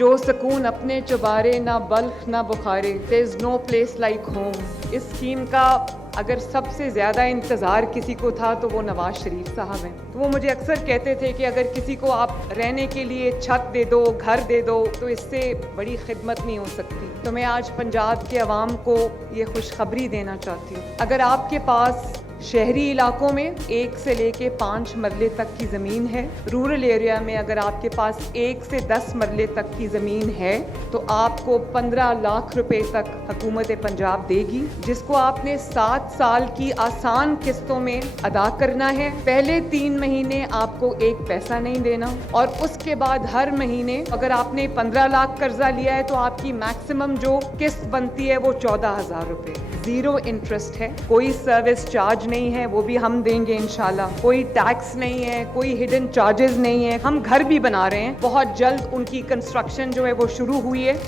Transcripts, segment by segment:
जो सुकून अपने चुबारे ना बल्ख ना बुखारे, there is no place like home. इस स्कीम का अगर सबसे ज़्यादा इंतज़ार किसी को था तो वो नवाज़ शरीफ साहब हैं। तो वो मुझे अक्सर कहते थे कि अगर किसी को आप रहने के लिए छत दे दो, घर दे दो, तो इससे बड़ी खिदमत नहीं हो सकती। तो मैं आज पंजाब के अवाम को ये खुशखबरी देना चाहती हूँ। अगर आपके पास शहरी इलाकों में 1 से लेके 5 मरले तक की ज़मीन है, रूरल एरिया में अगर आपके पास 1 से 10 मरले तक की ज़मीन है, तो आपको 15 लाख रुपए तक हुकूमत पंजाब देगी, जिसको आपने 7 साल की आसान किस्तों में अदा करना है। पहले 3 महीने आपको 1 पैसा नहीं देना, और उसके बाद हर महीने अगर आपने 15 लाख कर्जा लिया है तो आपकी मैक्सिमम जो किस्त बनती है वो 14,000 रुपए। ज़ीरो इंटरेस्ट है, कोई सर्विस चार्ज नहीं है, वो भी हम देंगे इंशाल्लाह। कोई टैक्स नहीं है, कोई हिडन चार्जेस नहीं है। हम घर भी बना रहे हैं, बहुत जल्द उनकी कंस्ट्रक्शन जो है वो शुरू हुई है।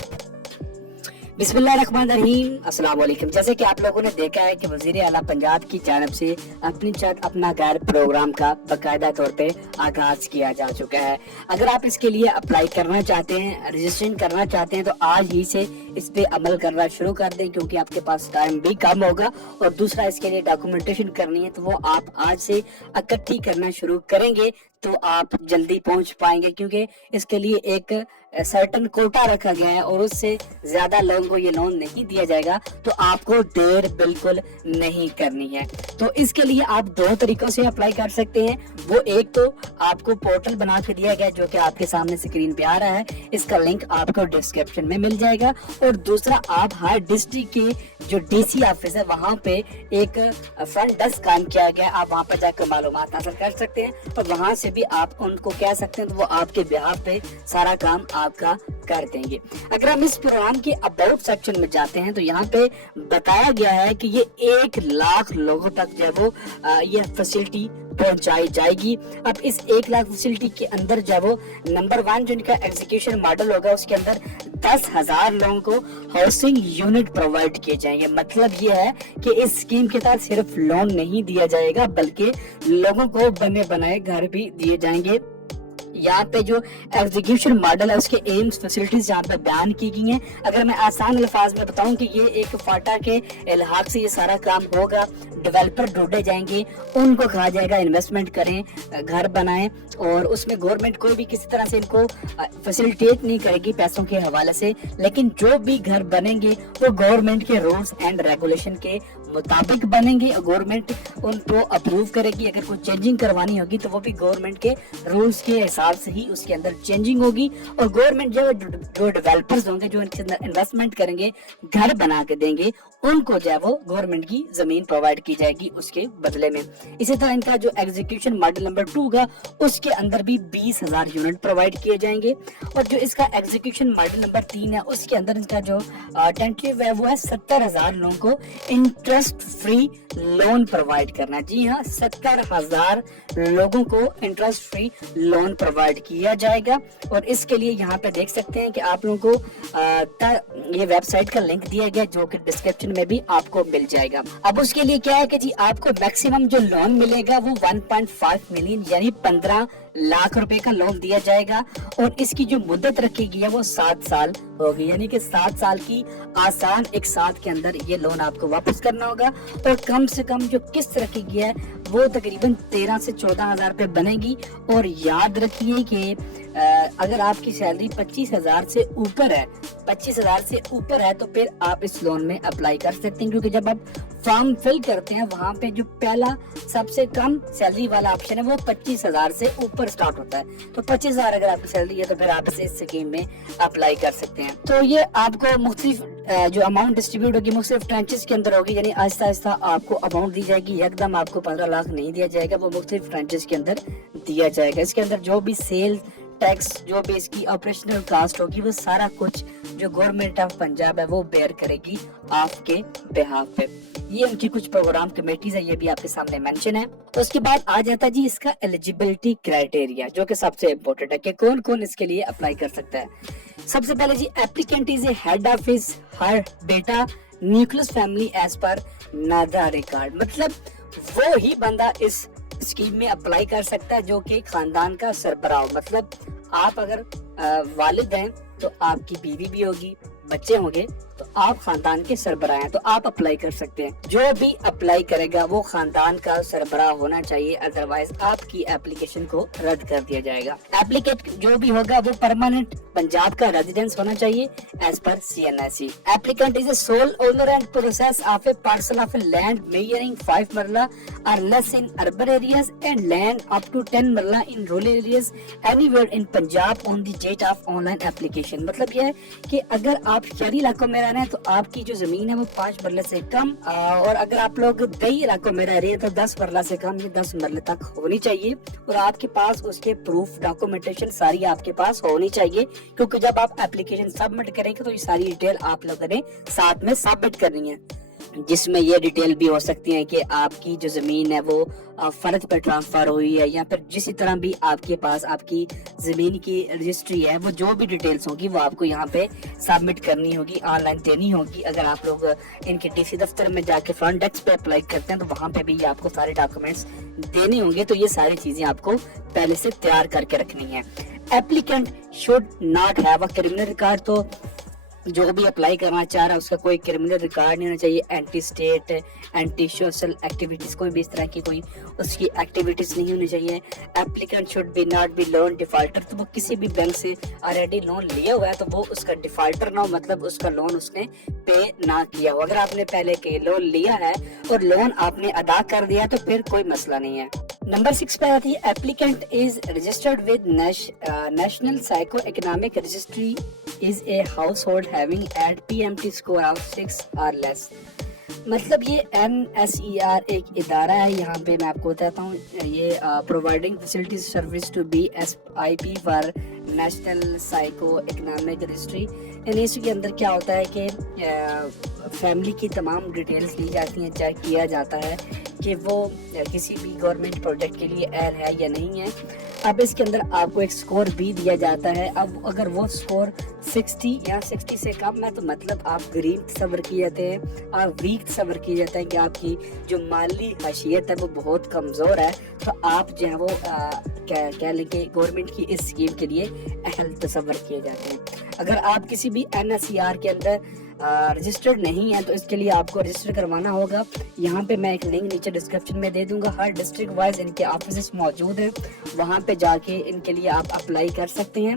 बिस्मिल्लाहिर्रहमानिर्रहीम, अस्सलाम वालेकुम। जैसे कि आप लोगों ने देखा है कि वज़ीर आला पंजाब की जानिब से अपनी छत अपना घर प्रोग्राम का बाकायदा तौर पे आगाज किया जा चुका है। अगर आप इसके लिए अप्लाई करना चाहते हैं, रजिस्ट्रेशन करना चाहते हैं, तो आज ही से इस पे अमल करना शुरू कर दें, क्योंकि आपके पास टाइम भी कम होगा। और दूसरा, इसके लिए डॉक्यूमेंटेशन करनी है तो वो आप आज से इकट्ठी करना शुरू करेंगे तो आप जल्दी पहुंच पाएंगे, क्योंकि इसके लिए एक सर्टन कोटा रखा गया है और उससे ज्यादा लोगों को ये लोन नहीं दिया जाएगा। तो आपको देर बिल्कुल नहीं करनी है। तो इसके लिए आप 2 तरीकों से अप्लाई कर सकते हैं। वो एक तो आपको पोर्टल बना के दिया गया जो कि आपके सामने स्क्रीन पे आ रहा है, इसका लिंक आपको डिस्क्रिप्शन में मिल जाएगा। और दूसरा, आप हर डिस्ट्रिक्ट के जो डीसी ऑफिस है वहाँ पे एक फ्रंट डेस्क काम किया गया, आप वहाँ पर जाकर मालूमात हासिल कर सकते हैं और वहाँ से भी आप उनको कह सकते हैं तो वो आपके बिहाफ पे सारा काम आपका कर देंगे। अगर हम इस प्रोग्राम के अबाउट सेक्शन में जाते हैं तो यहाँ पे बताया गया है कि ये 1 लाख लोगों तक जो है वो ये फैसिलिटी पहुंचाई जाएगी। अब इस 1 लाख फैसिलिटी के अंदर जब वो नंबर 1 जो इनका एग्जीक्यूशन मॉडल होगा उसके अंदर 10,000 लोगों को हाउसिंग यूनिट प्रोवाइड किए जाएंगे। मतलब ये है कि इस स्कीम के तहत सिर्फ लोन नहीं दिया जाएगा बल्कि लोगों को बने बनाए घर भी दिए जाएंगे। यहाँ पे जो एग्जीक्यूशन मॉडल है उसके एम्स फैसिलिटीज यहाँ पे बयान की गई हैं। अगर मैं आसान अल्फाज में बताऊं कि ये एक फाटा के इलाहाक से ये सारा काम होगा। डेवलपर ढूंढे जाएंगे, उनको कहा जाएगा इन्वेस्टमेंट करें, घर बनाएं, और उसमें गवर्नमेंट कोई भी किसी तरह से इनको फैसिलिटेट नहीं करेगी पैसों के हवाले से। लेकिन जो भी घर बनेंगे वो गवर्नमेंट के रूल्स एंड रेगुलेशन के मुताबिक बनेंगे। गवर्नमेंट उनको अप्रूव करेगी। अगर कोई चेंजिंग करवानी होगी तो वो भी गवर्नमेंट के रूल्स के हिसाब से ही उसके अंदर चेंजिंग होगी। और गवर्नमेंट जो डेवलपर्स होंगे जो इनके अंदर इन्वेस्टमेंट करेंगे, घर बना के देंगे, उनको जो है वो गवर्नमेंट की जमीन प्रोवाइड की जाएगी उसके बदले में। इसी तरह इनका जो एग्जीक्यूशन मॉडल नंबर 2 होगा उसके अंदर भी 20,000 यूनिट प्रोवाइड किए जाएंगे। और जो इसका एग्जीक्यूशन मॉडल नंबर 3 है उसके अंदर इसका जो टेंटेटिव है वो है 70,000 लोगों को इंटरेस्ट फ्री लोन प्रोवाइड करना। जी हाँ, 70,000 लोगों को इंटरेस्ट फ्री लोन प्रोवाइड किया जाएगा। और इसके लिए यहाँ पे देख सकते हैं कि आप लोगों को ये वेबसाइट का लिंक दिया गया जो कि डिस्क्रिप्शन में भी आपको मिल जाएगा। अब उसके लिए क्या है कि जी आपको मैक्सिमम जो लोन मिलेगा वो 1.5 मिलियन यानी 15 लाख रुपए का लोन दिया जाएगा। और इसकी जो मुद्दत रखी गई है वो 7 साल होगी, यानी कि 7 साल की आसान एक साथ के अंदर ये लोन आपको वापस करना होगा। और कम से कम जो किस्त रखी गई है वो तकरीबन 13 से 14,000 रुपए बनेगी। और याद रखिए कि अगर आपकी सैलरी 25,000 से ऊपर है, 25,000 से ऊपर है तो फिर आप इस लोन में अप्लाई कर सकते हैं, क्योंकि जब आप फॉर्म फिल करते हैं वहाँ पे जो पहला सबसे कम सैलरी वाला ऑप्शन है वो 25,000 से ऊपर स्टार्ट होता है। तो 25,000 अगर आपकी सैलरी है तो फिर आप इस स्कीम में अप्लाई कर सकते हैं। तो ये आपको मुख्तलिफ जो अमाउंट डिस्ट्रीब्यूट होगी मुख्तलिफ ट्रांचेस के अंदर होगी, यानी आहिस्ता आहिस्ता आपको अमाउंट दी जाएगी। एकदम आपको 15 लाख नहीं दिया जाएगा, वो मुख्तलिफ ट्रांचेस के अंदर दिया जाएगा। इसके अंदर जो भी सेल टैक्स, जो भी इसकी ऑपरेशनल कास्ट होगी, वो सारा कुछ जो गवर्नमेंट ऑफ पंजाब है वो बेयर करेगी आपके बिहाफ पे। ये उनकी कुछ प्रोग्राम कमेटीज है, ये भी आपके सामने मेंशन है। तो उसके बाद आ जाता है जी इसका एलिजिबिलिटी क्राइटेरिया, जो कि सबसे इम्पोर्टेंट है कि कौन कौन इसके लिए अप्लाई कर सकता है। सबसे पहले जी applicant is a head of his her बेटा न्यूक्लियस फैमिली एज पर नादा रिकॉर्ड। मतलब वो ही बंदा इस स्कीम में अप्लाई कर सकता है जो कि खानदान का सरबराह। मतलब आप अगर वालिद हैं تو آپ کی بیوی بھی ہوگی, بچے ہوں گے, تو آپ خاندان کے سربراہ ہیں, تو آپ اپلائی کر سکتے ہیں. جو بھی اپلائی کرے گا وہ خاندان کا سربراہ ہونا چاہیے, ادروائز آپ کی اپلیکیشن کو رد کر دیا جائے گا. ایپلیکینٹ جو بھی ہوگا وہ پرماننٹ پنجاب کا ریزیڈنس ہونا چاہیے as per CNSE. Applicant is a sole owner and possessor of a parcel of land measuring 5 marla or less in urban areas and land up to 10 marla in rural areas anywhere in Punjab on the date of online application. مطلب یہ ہے کہ اگر آپ شہری علاقوں میں رہ رہے ہیں تو آپ کی جو زمین ہے وہ 5 مرلے سے کم, اور اگر آپ لوگ دیہی علاقوں میں رہ رہے ہیں تو 10 مرلہ سے کم یا 10 مرلے تک ہونی چاہیے, اور آپ کے پاس اس کے پروف ڈاکومنٹیشن ساری آپ کے پاس ہونی چاہیے, کیونکہ جب آپ اپلیکیشن سبمٹ کریں گے تو یہ ساری ڈیٹیل آپ لوگوں نے ساتھ میں سبمٹ کرنی ہے, جس میں یہ ڈیٹیل بھی ہو سکتی ہے کہ آپ کی جو زمین ہے وہ فرد پر ٹرانسفر ہوئی ہے, یا پھر جس طرح بھی آپ کے پاس آپ کی زمین کی رجسٹری ہے, وہ جو بھی ڈیٹیلز ہوگی وہ آپ کو یہاں پہ سبمٹ کرنی ہوگی, آن لائن دینی ہوگی. اگر آپ لوگ ان کے DC دفتر میں جا کے فرنٹ ڈیسک پہ اپلائی کرتے ہیں تو وہاں پہ بھی آپ کو سارے ڈاکومنٹس دینے ہوں گے, تو یہ ساری چیزیں آپ کو پہلے سے تیار کر کے رکھنی ہے. Applicant should not have a criminal record, تو جو بھی اپلائی کرنا چاہ رہا ہے اس کا کوئی کرمنل ریکارڈ نہیں ہونا چاہیے, anti state, anti social activities, کوئی بھی اس طرح کی کوئی اس کی ایکٹیویٹیز نہیں ہونی چاہیے. Applicant should be not be loan defaulter, تو وہ کسی بھی بینک سے آلریڈی لون لیا ہوا ہے تو وہ اس کا ڈیفالٹر نہ ہو, مطلب اس کا لون اس نے پے نہ کیا ہو. اگر آپ نے پہلے کے لون لیا ہے اور لون آپ نے ادا کر دیا تو پھر کوئی مسئلہ نہیں ہے. نمبر 6 پہ آتی ہے applicant is registered with national socio economic registry is a household having at PMT score of 6 or less. مطلب یہ NSER ایک ادارہ ہے, یہاں پہ میں آپ کو بتاتا ہوں, یہ providing facilities service to BSIP for national socio economic registry. یعنی اس کے اندر کیا ہوتا ہے کہ فیملی کی تمام ڈیٹیلز لی جاتی ہیں, چیک کیا جاتا ہے کہ وہ کسی بھی گورنمنٹ پروجیکٹ کے لیے اہل ہے یا نہیں ہے. اب اس کے اندر آپ کو ایک سکور بھی دیا جاتا ہے. اب اگر وہ سکور 60 یا 60 سے کم ہے تو مطلب آپ غریب تصور کیے جاتے ہیں, آپ ویک تصور کیے جاتے ہیں کہ آپ کی جو مالی حیثیت ہے وہ بہت کمزور ہے, تو آپ جو ہے وہ کہہ لیں کہ گورنمنٹ کی اس اسکیم کے لیے اہل تصور کیے جاتے ہیں. اگر آپ کسی بھی NSER کے اندر رجسٹرڈ نہیں ہے تو اس کے لیے آپ کو رجسٹر کروانا ہوگا. یہاں پہ میں ایک لنک نیچے ڈسکرپشن میں دے دوں گا, ہر ڈسٹرکٹ وائز ان کے آفیسز موجود ہیں, وہاں پہ جا کے ان کے لیے آپ اپلائی کر سکتے ہیں.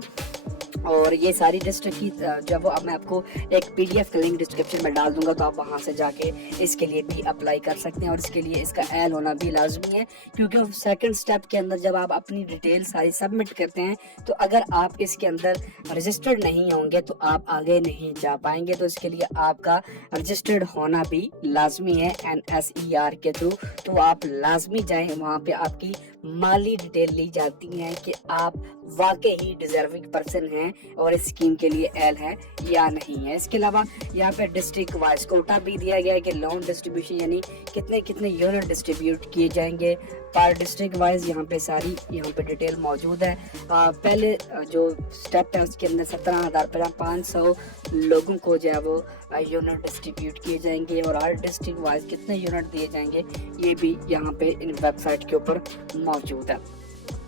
اور یہ ساری ڈسٹرکٹ کی جب وہ میں آپ کو ایک PDF کا لنک ڈسکرپشن میں ڈال دوں گا تو آپ وہاں سے جا کے اس کے لیے بھی اپلائی کر سکتے ہیں, اور اس کے لیے اس کا اہل ہونا بھی لازمی ہے, کیونکہ سیکنڈ سٹیپ کے اندر جب آپ اپنی ڈیٹیل ساری سبمٹ کرتے ہیں تو اگر آپ اس کے اندر رجسٹرڈ نہیں ہوں گے تو آپ آگے نہیں جا پائیں گے. تو اس کے لیے آپ کا رجسٹرڈ ہونا بھی لازمی ہے NSER کے تھرو, تو آپ لازمی جائیں, وہاں پہ آپ کی مالی ڈیٹیل لی جاتی ہیں کہ آپ واقعی ڈیزرونگ پرسن ہیں اور اس اسکیم کے لیے اہل ہے یا نہیں ہے. اس کے علاوہ یہاں پہ ڈسٹرکٹ وائز کوٹا بھی دیا گیا ہے کہ لون ڈسٹریبیوشن یعنی کتنے یونٹ ڈسٹریبیوٹ کیے جائیں گے پر ڈسٹرکٹ وائز, یہاں پہ ساری یہاں پہ ڈیٹیل موجود ہے. پہلے جو سٹیپ ہے اس کے اندر 17,500 لوگوں کو جو ہے وہ یونٹ ڈسٹریبیوٹ کیے جائیں گے, اور ہر ڈسٹرکٹ وائز کتنے یونٹ دیے جائیں گے یہ بھی یہاں پہ ان ویب سائٹ کے اوپر موجود ہے.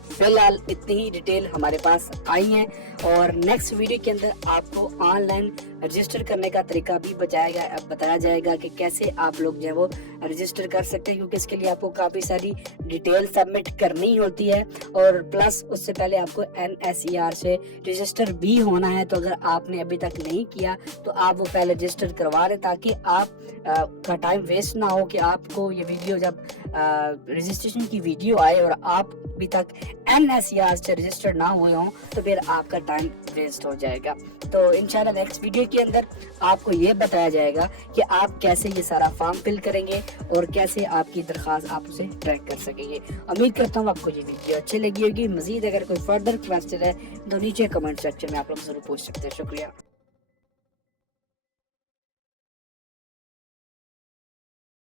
فی الحال اتنی ہی ڈیٹیل ہمارے پاس آئی ہیں, اور نیکسٹ ویڈیو کے اندر آپ کو آن لائن رجسٹر کرنے کا طریقہ بھی بتایا جائے گا کہ کیسے آپ لوگ جو ہے وہ رجسٹر کر سکتے ہیں, کیونکہ اس کے لیے آپ کو کافی ساری ڈیٹیل سبمٹ کرنی ہوتی ہے, اور پلس اس سے پہلے آپ کو NSER سے رجسٹر بھی ہونا ہے. تو اگر آپ نے ابھی تک نہیں کیا تو آپ وہ پہلے رجسٹر کروا لیں, تاکہ آپ کا ٹائم ویسٹ نہ ہو کہ آپ کو یہ ویڈیو جب رجسٹریشن کی ویڈیو آئے اور آپ ابھی تک NSER سے رجسٹر نہ ہوئے ہوں تو پھر آپ کا ٹائم ویسٹ ہو جائے گا. تو انشاءاللہ نیکسٹ ویڈیو کے اندر آپ کو یہ بتایا جائے گا کہ آپ کیسے یہ سارا فارم فل کریں گے اور کیسے آپ کی درخواست آپ اسے ٹریک کر سکیں گے. امید کرتا ہوں آپ کو یہ ویڈیو اچھی لگی ہوگی. مزید اگر کوئی فردر کویسچن ہے تو نیچے کمنٹ سیکشن میں آپ لوگ ضرور پوچھ سکتے ہیں. شکریہ.